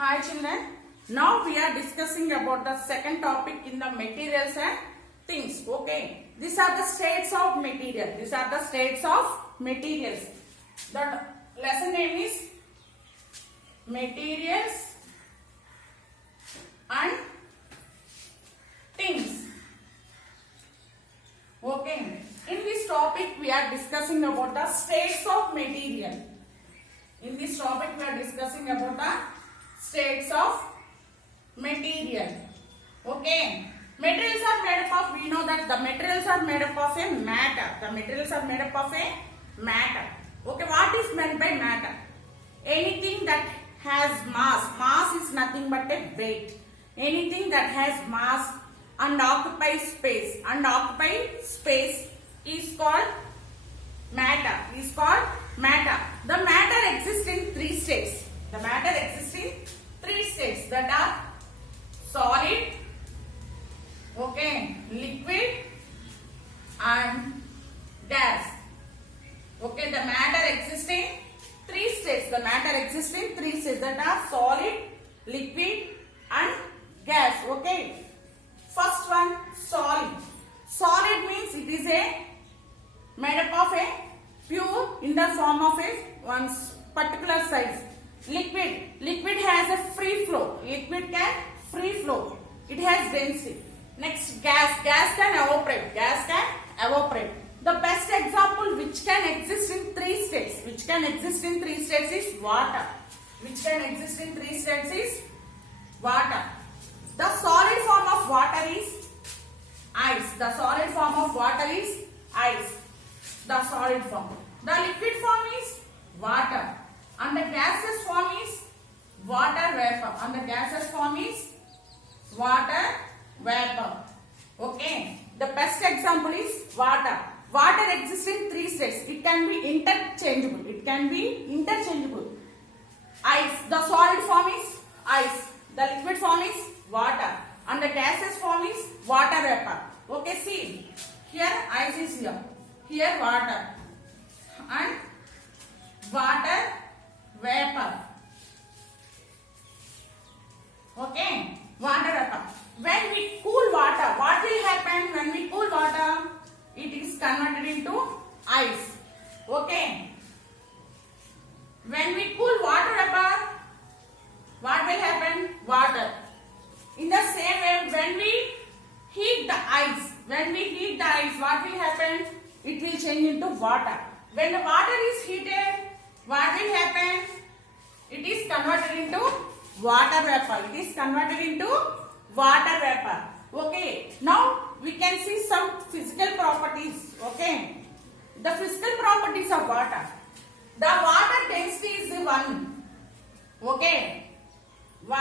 Hi children, now we are discussing about the second topic in the materials and things. Okay, these are the states of material. These are the states of materials. The lesson name is materials and things. Okay, in this topic we are discussing about the states of material. In this topic we are discussing about the states of material. Okay, materials are made up of, we know that the materials are made up of a matter. The materials are made up of a matter. Okay, what is meant by matter? Anything that has mass. Mass is nothing but a weight. Anything that has mass and occupies space. And occupy space is called matter. Is called matter. The matter exists in three states. The matter exists in three states, that are solid, okay, liquid and gas. Okay, the matter exists in three states. The matter exists in three states, that are solid, liquid and gas. Okay, first one, solid. Solid means it is a made up of a pure in the form of a one's particular size. Liquid has a free flow. Liquid can free flow. It has density. Next, gas can evaporate. Gas can evaporate. The best example which can exist in three states. Which can exist in three states is water. Which can exist in three states is water. The solid form of water is ice. The solid form of water is ice. The solid form. The liquid form is water. And the gaseous form is water vapor. And the gaseous form is water vapor. Okay. The best example is water. Water exists in three states. It can be interchangeable. It can be interchangeable. Ice. The solid form is ice. The liquid form is water. And the gaseous form is water vapor. Okay, see. Here ice is here. Here water. And water vapor. Okay, water vapor. When we cool water, what will happen when we cool water? It is converted into ice. Okay. When we cool water vapor, what will happen? Water. In the same way, when we heat the ice, what will happen? It will change into water. When the water is heated, what will happen? It is converted into water vapor. It is converted into water vapor. Okay. Now we can see some physical properties. Okay. The physical properties of water. The water density is 1. Okay. 1.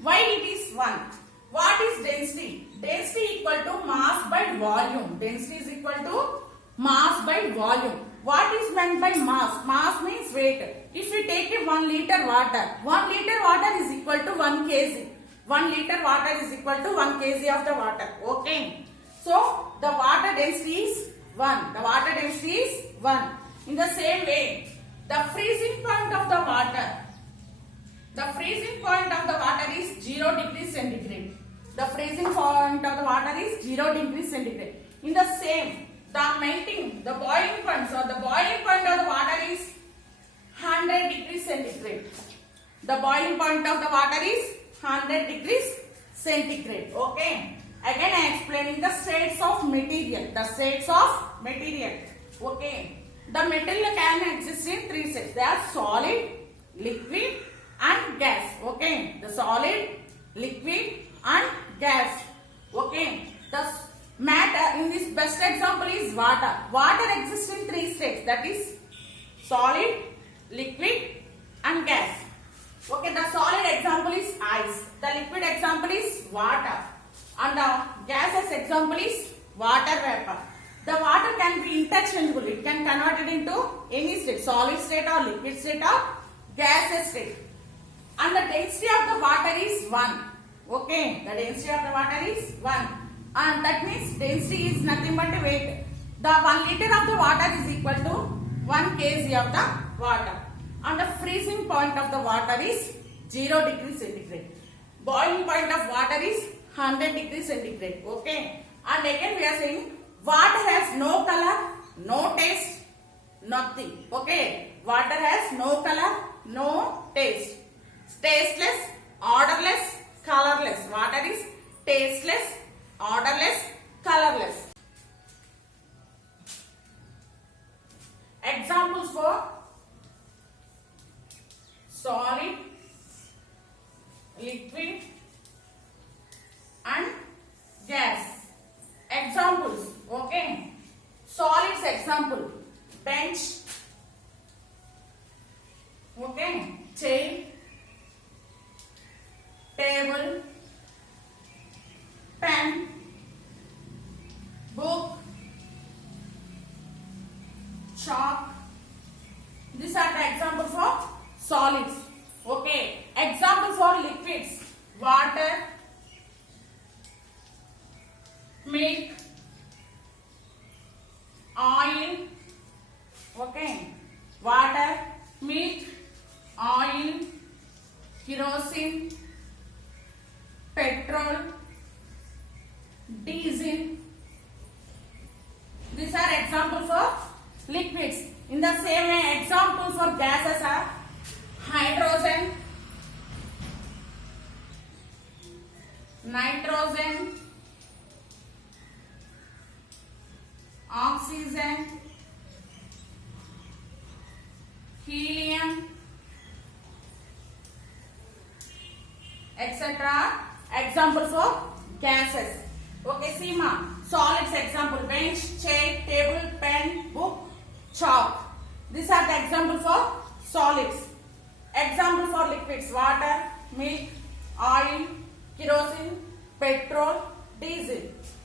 Why it is 1? What is density? Density equal to mass by volume. Density is equal to mass by volume. What is meant by mass? Mass means weight. If we take a 1 liter water, 1 liter water is equal to 1 kg. 1 liter water is equal to 1 kg of the water. Okay. So, the water density is 1. The water density is 1. In the same way, the freezing point of the water. The freezing point of the water is 0 degrees centigrade. The freezing point of the water is 0 degrees centigrade. In the same, the boiling point, so the boiling point of the water is 100 degrees centigrade. The boiling point of the water is 100 degrees centigrade. Okay. Again I am explaining the states of material. The states of material. Okay. The material can exist in three states. They are solid, liquid and gas. Okay. The solid, liquid and gas. Okay. The matter in this best example is water. Water exists in three states, that is solid, liquid and gas. Okay, the solid example is ice. The liquid example is water. And the gaseous example is water vapor. The water can be interchangeable. It can convert it into any state, solid state or liquid state or gaseous state. And the density of the water is 1. Okay, the density of the water is 1. And that means density is nothing but a weight. The 1 liter of the water is equal to 1 kg of the water. And the freezing point of the water is 0 degrees centigrade. Boiling point of water is 100 degrees centigrade. Okay. And again we are saying water has no color, no taste, nothing. Okay. Water has no color, no taste. Tasteless, odorless, colorless. Water is tasteless, odorless, colorless. Examples for solid, liquid and gas. Examples. Okay. Solids example. Bench. Okay. Chair. Table. Pen. Book. Chalk. These are the examples for solids. Okay. Example for liquids. Water, milk, oil. Okay. Water, milk, oil, kerosene, petrol, diesel. These are examples for liquids. In the same way, examples for gases are hydrogen, nitrogen, oxygen, helium, etc. Example for gases. Okay, Seema. Solids example: bench, chair, table, pen, book, chalk. These are the example for solids. Example for liquids: water, milk, oil, kerosene, petrol, diesel.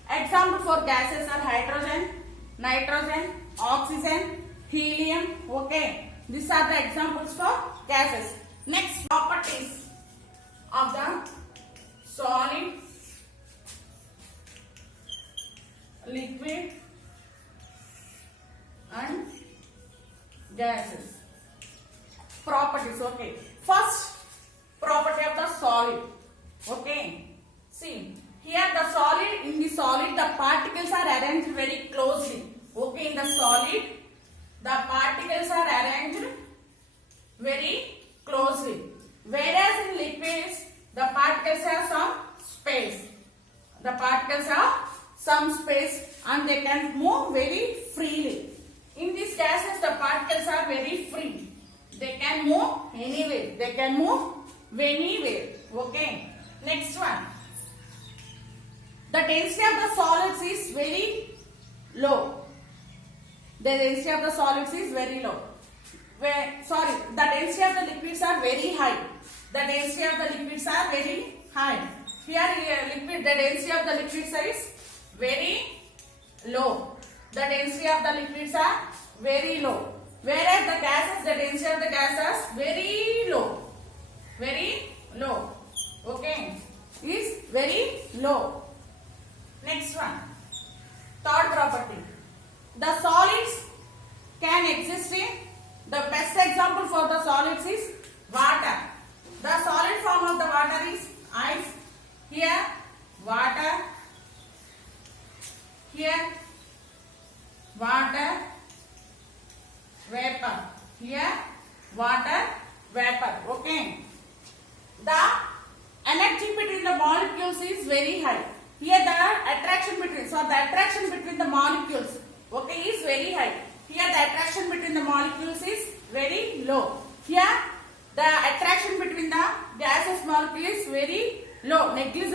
Example for gases are hydrogen, nitrogen, oxygen, helium. Okay. These are the examples for gases. Next, properties of the solid, liquid and gases. Properties. Okay. First property of the solid. Okay. See, here the solid, in the solid the particles are arranged very closely. Okay, in the solid the particles are arranged very closely. Whereas in liquids the particles have some space. The particles have some space and they can move very freely. In these gases the particles are very free. They can move anywhere. They can move anywhere. Okay. Next one. The density of the solids is very low. The density of the solids is very low. The density of the liquids are very high. The density of the liquids are very high. Here, liquid, the density of the liquids is very low. The density of the liquids are very low. Whereas the gases, the density of the gases very low. Very low. Okay. Is very low. Next one. Third property. The solids can exist in, the best example for the solids is water. The solid form of the water is ice. Here water. Here water vapor. Here water vapor. Okay. The energy between the molecules is very high. Here the attraction between the molecules, okay, is very high. Here the attraction between the molecules is very low. Here the attraction between the gaseous molecule is very low, negligible.